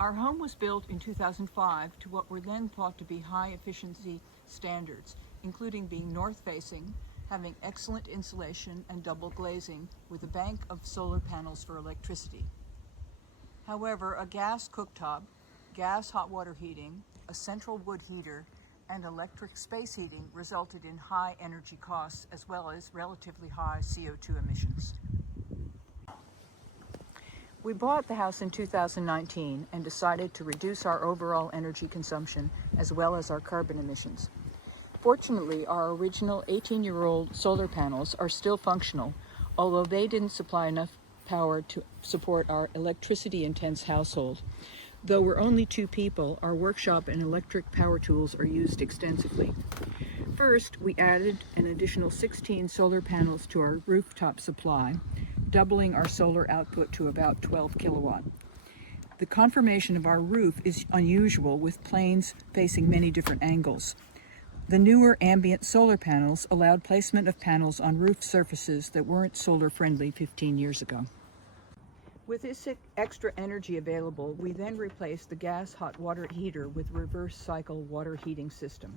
Our home was built in 2005 to what were then thought to be high efficiency standards, including being north-facing, having excellent insulation and double glazing, with a bank of solar panels for electricity. However, a gas cooktop, gas hot water heating, a central wood heater, and electric space heating resulted in high energy costs as well as relatively high CO2 emissions. We bought the house in 2019 and decided to reduce our overall energy consumption as well as our carbon emissions. Fortunately, our original 18-year-old solar panels are still functional, although they didn't supply enough power to support our electricity-intense household. Though we're only 2 people, our workshop and electric power tools are used extensively. First, we added an additional 16 solar panels to our rooftop supply, doubling our solar output to about 12 kilowatt. The conformation of our roof is unusual, with planes facing many different angles. The newer ambient solar panels allowed placement of panels on roof surfaces that weren't solar friendly 15 years ago. With this extra energy available, we then replaced the gas hot water heater with reverse cycle water heating system.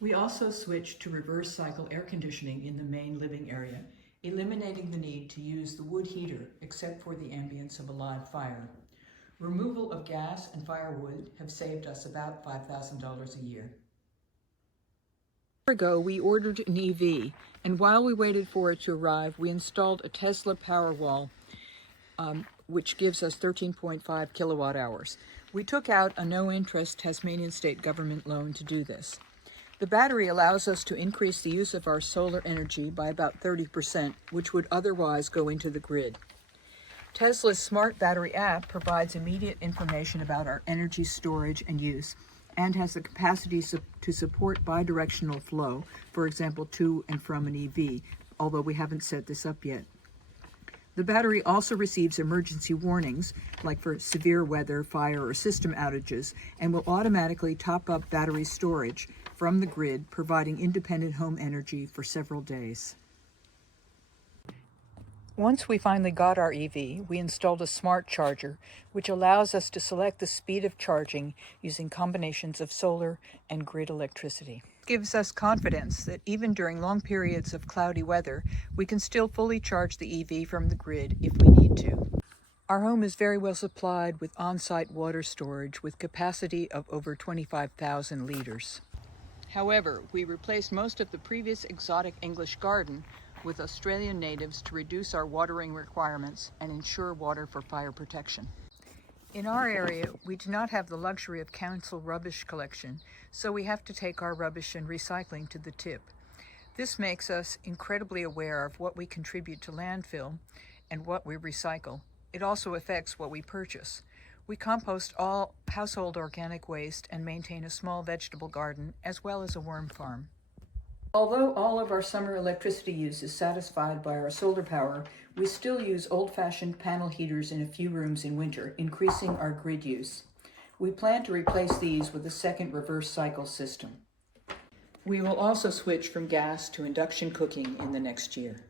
We also switched to reverse cycle air conditioning in the main living area, eliminating the need to use the wood heater except for the ambience of a live fire. Removal of gas and firewood have saved us about $5,000 a year. A year ago, we ordered an EV, and while we waited for it to arrive, we installed a Tesla Powerwall, which gives us 13.5 kilowatt hours. We took out a no-interest Tasmanian state government loan to do this. The battery allows us to increase the use of our solar energy by about 30%, which would otherwise go into the grid. Tesla's smart battery app provides immediate information about our energy storage and use, and has the capacity to support bidirectional flow, for example, to and from an EV, although we haven't set this up yet. The battery also receives emergency warnings, like for severe weather, fire, or system outages, and will automatically top up battery storage from the grid, providing independent home energy for several days. Once we finally got our EV, we installed a smart charger, which allows us to select the speed of charging using combinations of solar and grid electricity. It gives us confidence that even during long periods of cloudy weather, we can still fully charge the EV from the grid if we need to. Our home is very well supplied with on-site water storage with capacity of over 25,000 liters. However, we replaced most of the previous exotic English garden with Australian natives to reduce our watering requirements and ensure water for fire protection. In our area, we do not have the luxury of council rubbish collection, so we have to take our rubbish and recycling to the tip. This makes us incredibly aware of what we contribute to landfill and what we recycle. It also affects what we purchase. We compost all household organic waste and maintain a small vegetable garden as well as a worm farm. Although all of our summer electricity use is satisfied by our solar power, we still use old-fashioned panel heaters in a few rooms in winter, increasing our grid use. We plan to replace these with a second reverse cycle system. We will also switch from gas to induction cooking in the next year.